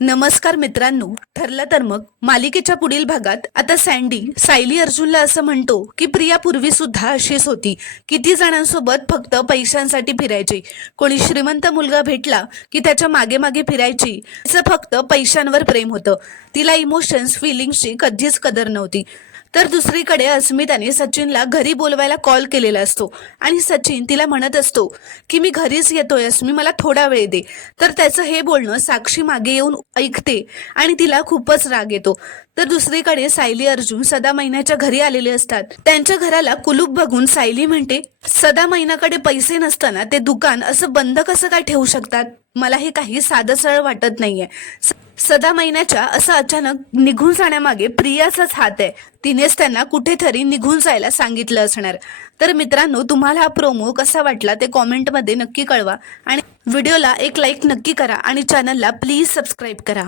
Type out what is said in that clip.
नमस्कार मित्रांनो, ठरलं तर मग मालिकेच्या पुढील भागात आता सँडी सायली अर्जुनला असं म्हणतो की प्रिया पूर्वी सुद्धा अशीच होती. किती जणांसोबत फक्त पैशांसाठी फिरायची. कोणी श्रीमंत मुलगा भेटला की त्याच्या मागे मागे फिरायची. तिचं फक्त पैशांवर प्रेम होतं. तिला इमोशन्स फिलिंग्सची कधीच कदर नव्हती. तर दुसरीकडे अस्मिताने सचिनला घरी बोलवायला कॉल केलेला असतो आणि सचिन तिला म्हणत असतो की मी घरीच येतोय अस्मी, मला थोडा वेळ दे. तर त्याचं हे बोलणं साक्षी मागे येऊन ऐकते आणि तिला खूपच राग येतो. तर दुसरीकडे सायली अर्जुन सदा महिन्याच्या घरी आलेले असतात. त्यांच्या घराला कुलूप बघून सायली म्हणते, सदा महिन्याकडे पैसे नसताना ते दुकान असं बंद कसं काय ठेवू शकतात? मला हे काही साधं सरळ वाटत नाहीये. सदा महिन्याच्या असं अचानक निघून जाण्यामागे प्रियाचाच हात आहे. तिनेच त्यांना कुठेतरी निघून जायला सांगितलं असणार. तर मित्रांनो, तुम्हाला हा प्रोमो कसा वाटला ते कॉमेंटमध्ये नक्की कळवा आणि व्हिडिओला एक लाईक नक्की करा आणि चॅनलला प्लीज सबस्क्राईब करा.